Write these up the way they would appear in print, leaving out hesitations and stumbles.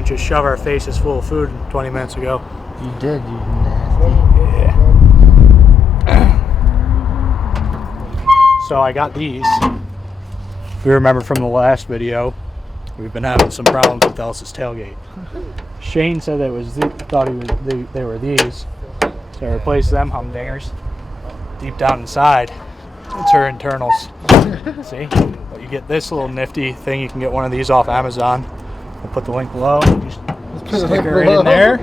didn't just shove our faces full of food 20 minutes ago. You did, you nasty. Yeah. So I got these. If you remember from the last video, we've been having some problems with Elsa's tailgate. Shane said that they were these. So I replaced them humdingers. Deep down inside, it's her internals. See? But you get this little nifty thing. You can get one of these off Amazon. I'll put the link below. Just stick it right in there.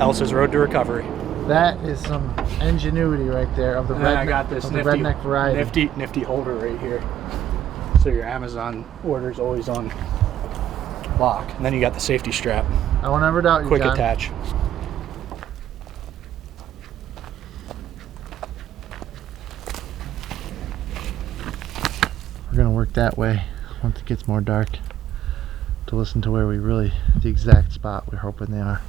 Elsa's road to recovery. That is some ingenuity right there of the redneck. I got this redneck variety. Nifty holder right here. So your Amazon order's always on lock. And then you got the safety strap. I won't ever doubt you, Quick John. attach. We're gonna work that way once it gets more dark to listen to where we really, the exact spot we're hoping they are.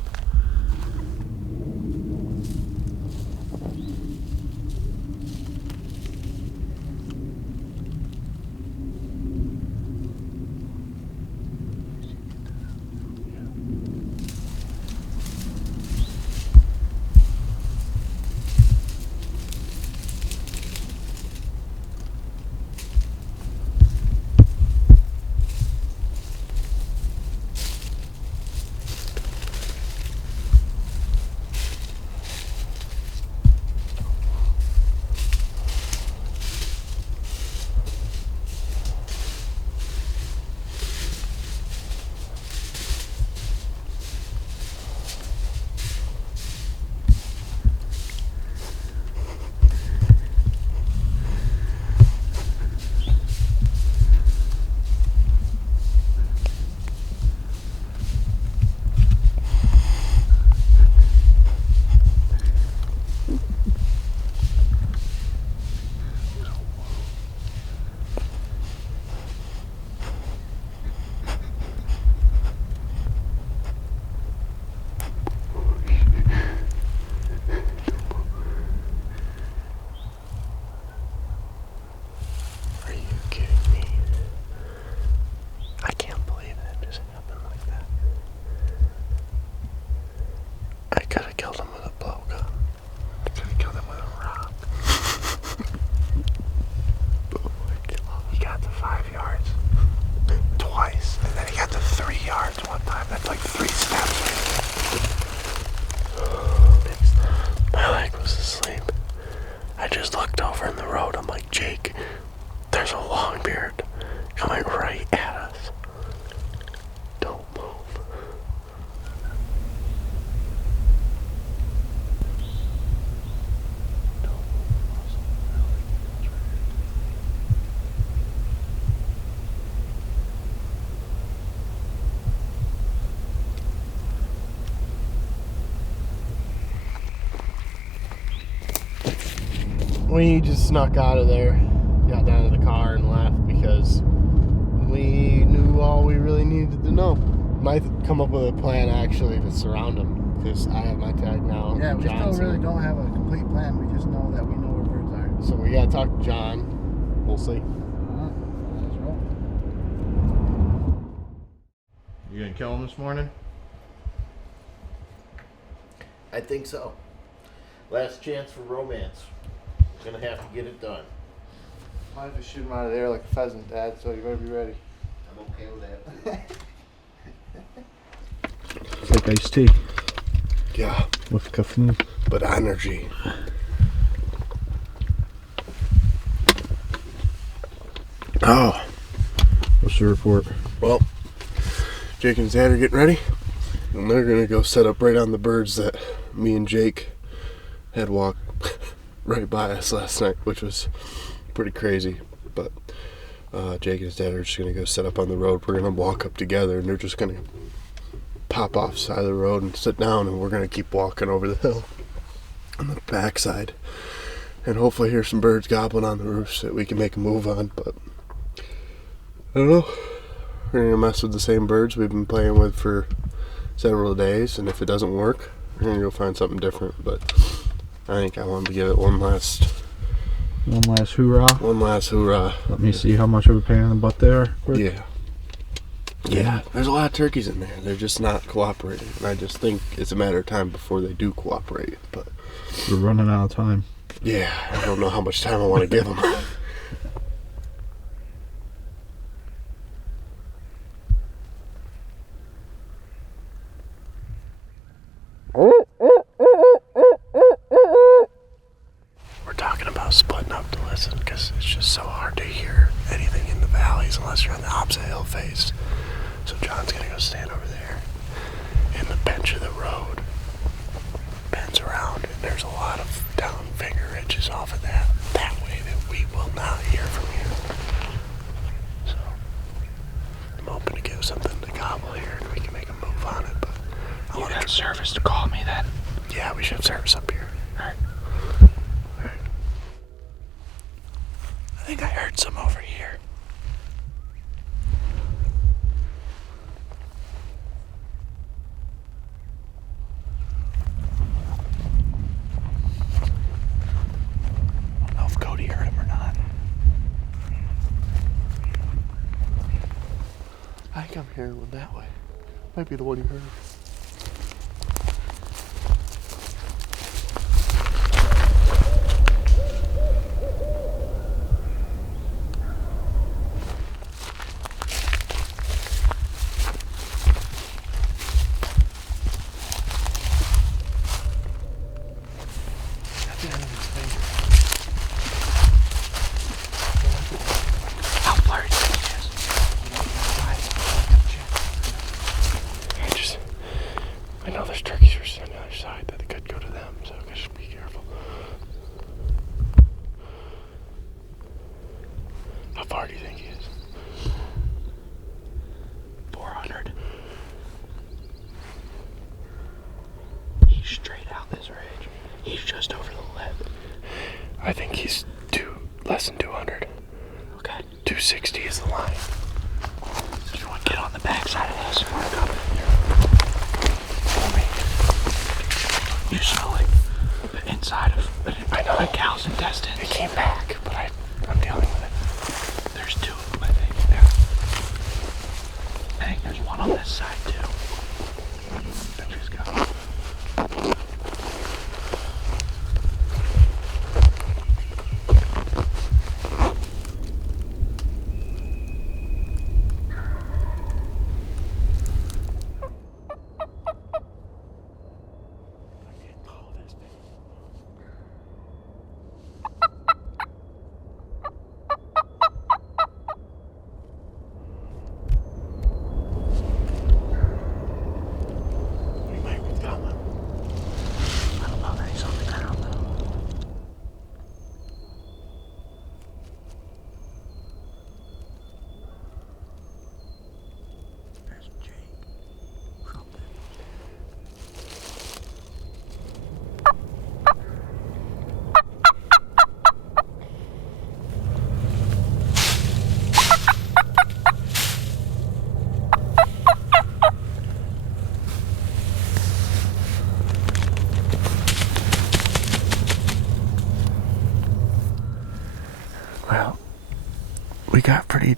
We just snuck out of there, got down to the car and left because we knew all we really needed to know. Might come up with a plan actually to surround them because I have my tag now. Yeah, we still really don't have a complete plan. We just know that we know where birds are. So we gotta talk to John. We'll see. Let's roll. You gonna kill him this morning? I think so. Last chance for romance. Gonna have to get it done. Might just shoot him out of there like a pheasant, Dad, so you better be ready. I'm okay with that. It's like iced tea Yeah, with caffeine. but energy. Oh, What's the report? well, Jake and Zad are getting ready, and they're gonna go set up right on the birds that me and Jake had walked right by us last night, which was pretty crazy. But Jake and his dad are just gonna go set up on the road. We're gonna walk up together, and they're just gonna pop off the side of the road and sit down, and we're gonna keep walking over the hill on the backside, and hopefully hear some birds gobbling on the roofs that we can make a move on. But I don't know. We're gonna mess with the same birds we've been playing with for several days, and if it doesn't work, we're gonna go find something different. But I think I want to give it one last One last hoorah. hoorah. Let me see how much of a pain in the butt they are. Quick. Yeah. Yeah, there's a lot of turkeys in there. They're just not cooperating. And I just think it's a matter of time before they do cooperate. But We're running out of time. yeah, I don't know how much time I want to give them. We're talking about splitting up to listen because it's just so hard to hear anything in the valleys unless you're on the opposite hill face. So John's gonna go stand over there in the bench of the road, bends around, and there's a lot of down finger ridges off of that way that we will not hear from you. So I'm hoping to give something to Gobbler here and we can make a move on it. But I want to have service to call me then. Yeah, we should have service up here. Alright. I think I heard some over here. I don't know if Cody heard him or not. I think I'm hearing one that way. Might be the one you heard. How blurry it is. I know there's turkeys on the other side that could go to them, so just be careful. How far do you think he is? 400. He's straight out this ridge. He's just over the lip. I think he's less than 200. Okay. 260 is the line. So you want to get on the backside of this or work up? You smell like the inside of a cow's intestines. It came back, but I'm dealing with it. There's two of them, I think. Yeah. I think there's one on this side too. Let's just go. Well, we got pretty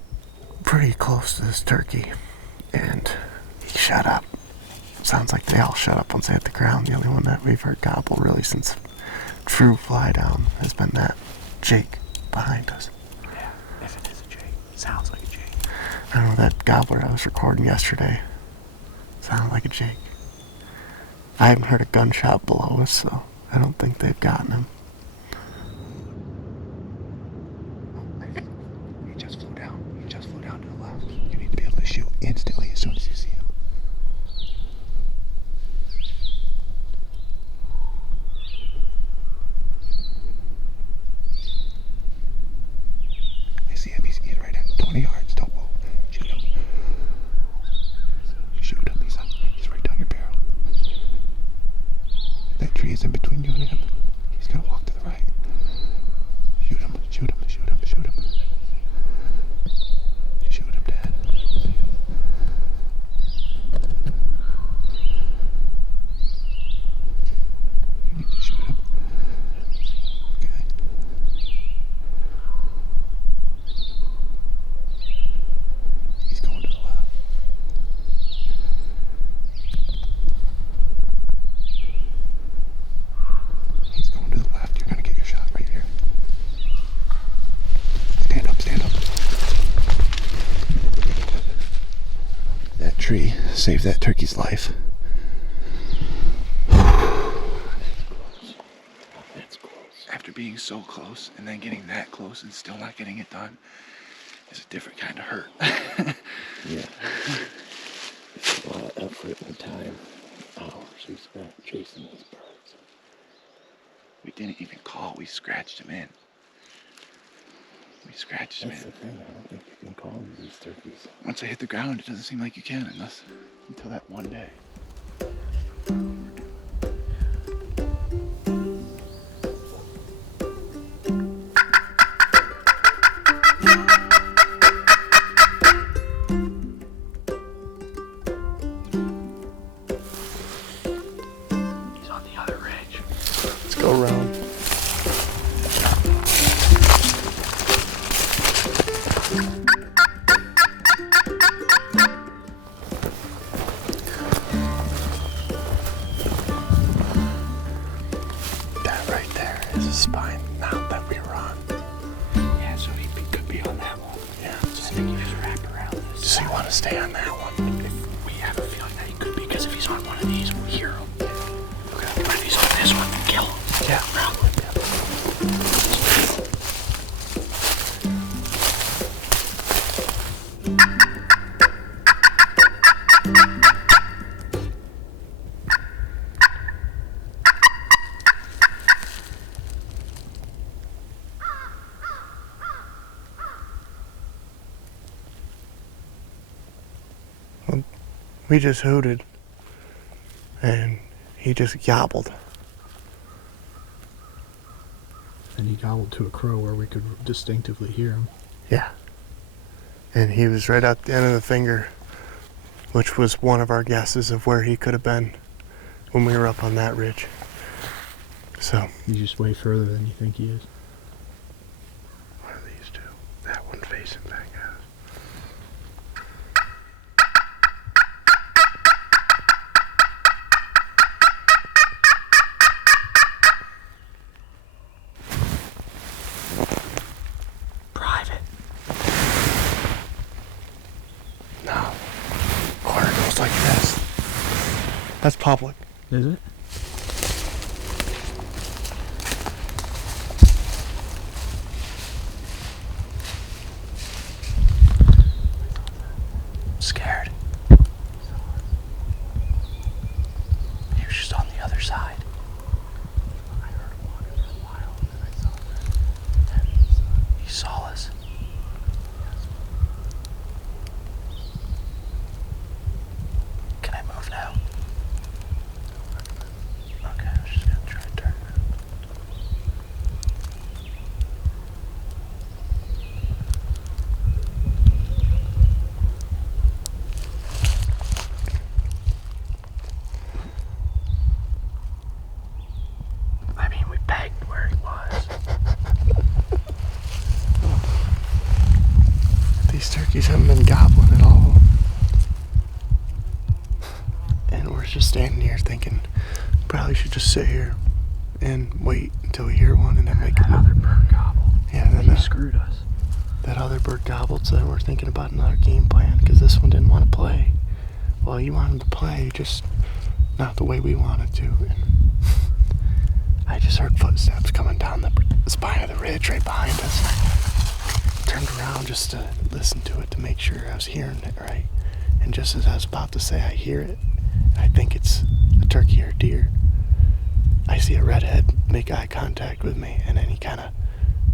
close to this turkey, and he shut up. Sounds like they all shut up once they hit the ground. The only one that we've heard gobble really since true fly down has been that Jake behind us. Yeah, if it is a Jake. It sounds like a Jake. I don't know, that gobbler I was recording yesterday sounded like a Jake. I haven't heard a gunshot below us, so I don't think they've gotten him. He just flew down. He just flew down to the left. You need to be able to shoot instantly as soon as you see him. I see him. He's right at 20 yards. Don't move. Shoot him. Shoot him. He's right down your barrel. That tree is in between you and him. He's gonna walk to the right. Shoot him. Shoot him. Shoot him. Shoot him. Shoot him, Dad. You need to shoot him. Okay. He's going to the left. that tree, saved that turkey's life. That's close. After being so close and then getting that close and still not getting it done is a different kind of hurt. Yeah. It's a lot of effort and time. Hours we spent chasing these birds. We didn't even call, we scratched him in. We scratched him That's in. the thing, I don't think you can call these turkeys. Once they hit the ground, it doesn't seem like you can until that one day. He's on the other ridge. Let's go around. That right there is a spine mount that we were on. Yeah, so he could be on that one. Yeah. So I think you just wrap around this. So you want to stay on that one? If we have a feeling that he could be, because if he's on one of these, we'll hear him. Okay. But if he's on this one, we kill him. Yeah. Probably. We just hooted, and he just gobbled. And he gobbled to a crow where we could distinctively hear him. Yeah. And he was right at the end of the finger, which was one of our guesses of where he could have been when we were up on that ridge. So, He's just way further than you think he is. what are these two? That one facing back at us. Private. No. Corner goes like this. That's public. Is it? Scared. He was just on the other side. I heard him walking for a while, and then I saw that. He saw us. Can I move now? Okay, I was just gonna try to turn around. I mean, we pegged where he was. These turkeys haven't been gobbling at all. And we're just standing here thinking, probably should just sit here and wait until we hear one and then make a move. Another bird gobble. Yeah, then He screwed us. that other bird gobbled, so we're thinking about another game plan because this one didn't want to play. Well, you wanted to play, just not the way we wanted to. And I just heard footsteps coming down the spine of the ridge right behind us. Turned around just to listen to it to make sure I was hearing it right. And just as I was about to say I hear it, and I think it's a turkey or a deer, I see a redhead make eye contact with me, and then he kind of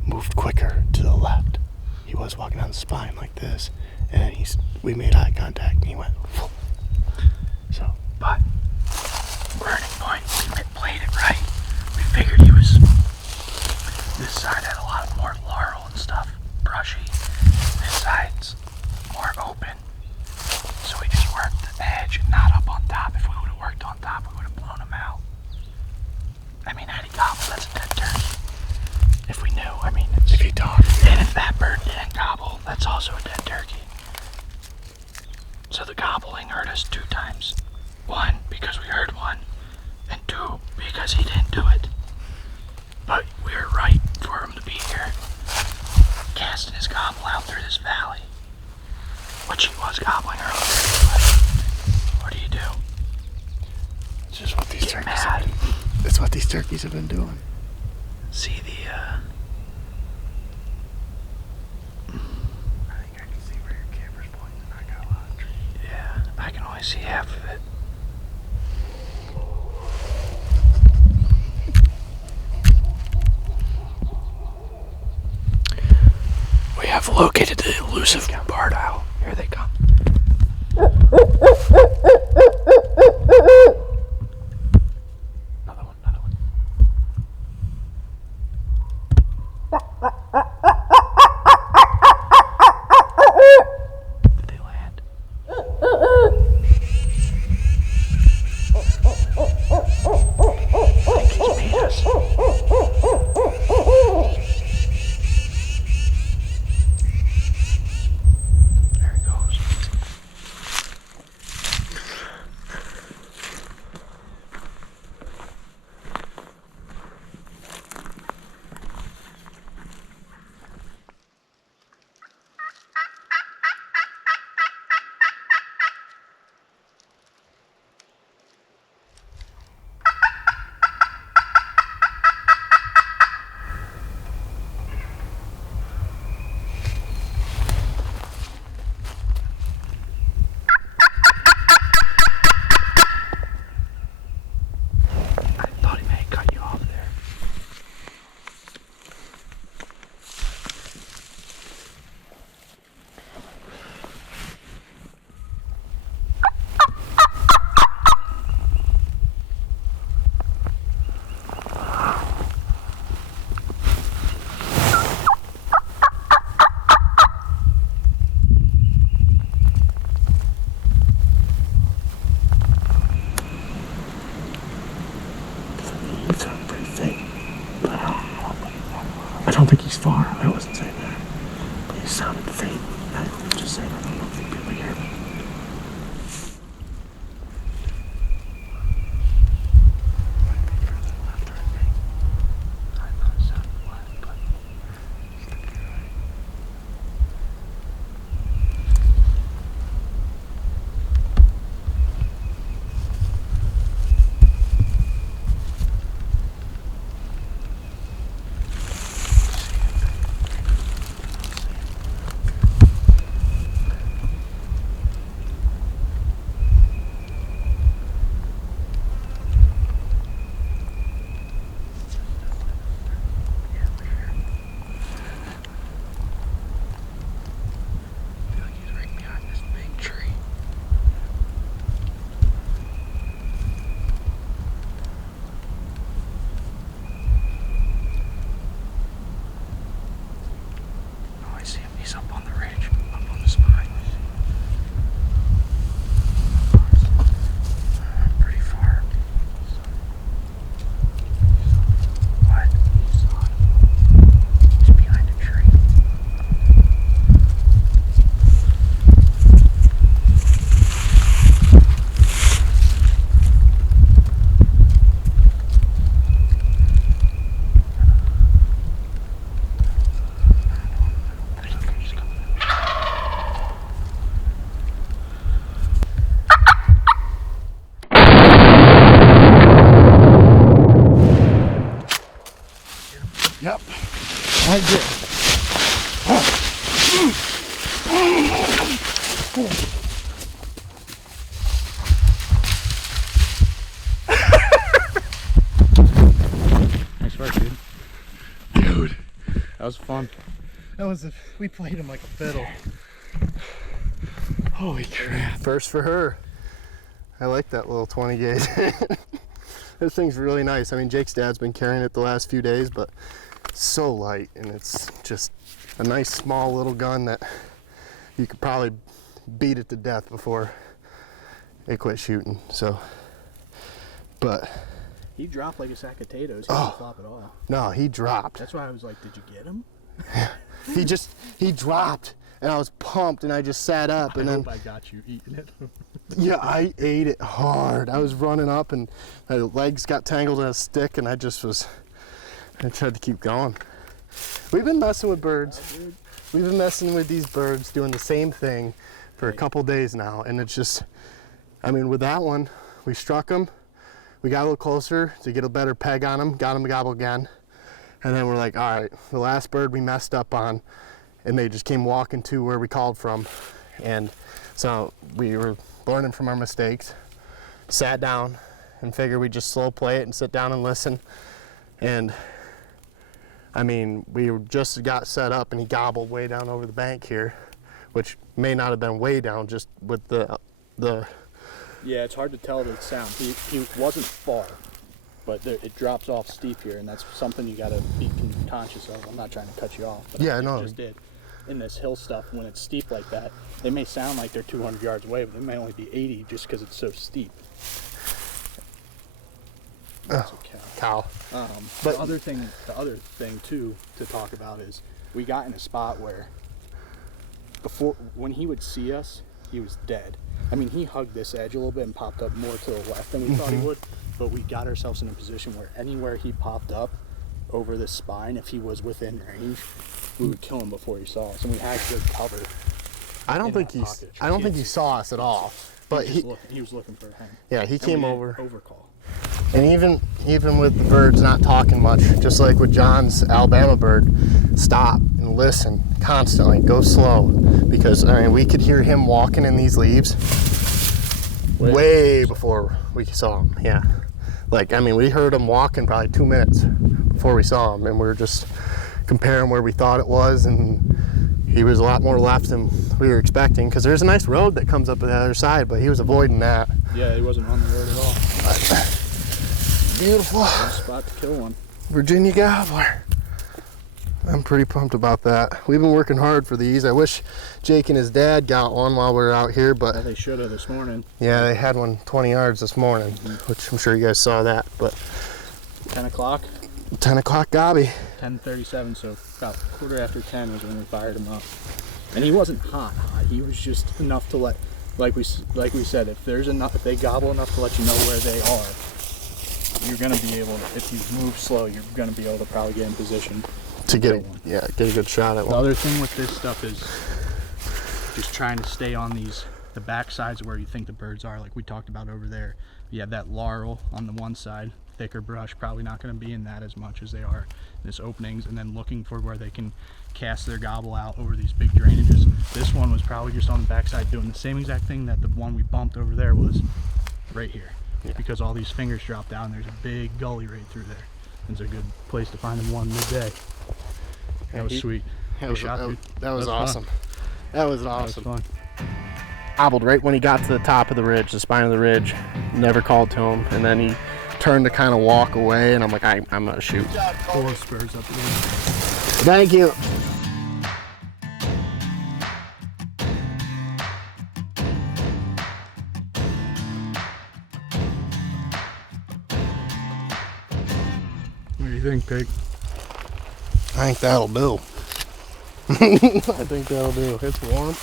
moved quicker to the left. He was walking down the spine like this, and then we made eye contact, and he went, whoop. So, But, burning point, we played it right. We figured he was, this side had a lot more laurel and stuff, brushy. This side's more open. So we just worked the edge and not up on top. If we would have worked on top, we would have blown him out. I mean, had he gobbled, that's a dead turkey. If we knew, I mean, it's, if he talked, and if that bird didn't gobble, that's also a dead turkey. So the gobbling hurt us 2 times. 1, because we heard one, and 2, because he didn't do it. But we were right for him to be here, casting his gobble out through this valley, which he was gobbling earlier. these turkeys have been doing. See the, I think I can see where your camera's pointing. I got a lot of trees. Yeah, I can only see half of it. We have located the elusive barred owl. Here they come. Another one, another one. Did they land? I think he's made us. There he goes. I thought he may have cut you off there. He sounded pretty faint, but I don't think he's far. I wasn't saying that. But he sounded faint. I was just saying I don't know if people hear me. He's up on the ridge, up on the spine. Pretty far. What? He's behind a tree. Yep, I did. Nice work, dude. Dude, That was fun. we played him like a fiddle. Holy crap. First for her. I like that little 20 gauge. This thing's really nice. I mean, Jake's dad's been carrying it the last few days, but it's so light, and it's just a nice small little gun that you could probably beat it to death before it quit shooting. So, but He dropped like a sack of potatoes. He Oh. didn't flop at all. no, he dropped. That's why I was like, did you get him? He dropped, and I was pumped, and I just sat up, and I then hope I got you eating it. yeah, I ate it hard. I was running up, and my legs got tangled in a stick, and I tried to keep going. We've been messing with birds. We've been messing with these birds, doing the same thing for a couple days now, and it's just, I mean, with that one, we struck them, we got a little closer to get a better peg on him, got him to gobble again. And then we're like, all right, the last bird we messed up on, and they just came walking to where we called from. And so we were learning from our mistakes, sat down and figured we'd just slow play it and sit down and listen. And I mean, we just got set up and he gobbled way down over the bank here, which may not have been way down, just with the Yeah, it's hard to tell the sound. He wasn't far, but it drops off steep here, and that's something you got to be conscious of. I'm not trying to cut you off, but Yeah, I no. just did. In this hill stuff, when it's steep like that, they may sound like they're 200 yards away, but they may only be 80 just because it's so steep. That's a cow. But the other thing too to talk about is we got in a spot where when he would see us, he was dead. I mean, he hugged this edge a little bit and popped up more to the left than we thought he would, but we got ourselves in a position where anywhere he popped up over this spine, if he was within range, we would kill him before he saw us, and we had good cover. I don't think he saw us at all. But he was looking for him. Yeah, he came over. Overcall. And even with the birds not talking much, just like with John's Alabama bird, stop and listen constantly. Go slow, because I mean we could hear him walking in these leaves way before we saw him. Yeah, like I mean we heard him walking probably 2 minutes before we saw him, and we were just comparing where we thought it was, and he was a lot more left than we were expecting, because there's a nice road that comes up on the other side, but he was avoiding that. Yeah, he wasn't on the road at all. Beautiful. Nice spot to kill one. Virginia Gobbler. I'm pretty pumped about that. We've been working hard for these. I wish Jake and his dad got one while we were out here, but Well, they should have this morning. yeah, they had one 20 yards this morning, which I'm sure you guys saw that. But 10 o'clock, 10 o'clock gobby. 10:37, so about quarter after 10 was when we fired him up. And he wasn't hot. He was just enough to let, like we said, if they gobble enough to let you know where they are, you're gonna be able to, if you move slow, you're gonna be able to probably get in position To get a good shot at The one. other thing with this stuff is just trying to stay on the back sides where you think the birds are, like we talked about over there. You have that laurel on the one side, thicker brush, probably not going to be in that as much as they are in this openings, and then looking for where they can cast their gobble out over these big drainages. This one was probably just on the back side doing the same exact thing that the one we bumped over there was right here. Yeah. Because all these fingers drop down, there's a big gully right through there. It's a good place to find them one midday. That was sweet. That was awesome. Fun. That was awesome. That was fun. Hobbled right when he got to the top of the ridge, the spine of the ridge. Never called to him, and then he turned to kind of walk away, and I'm like, I'm gonna shoot. 4 spurs up there. Thank you. What do you think, Pig? I think that'll do. I think that'll do. It's warm.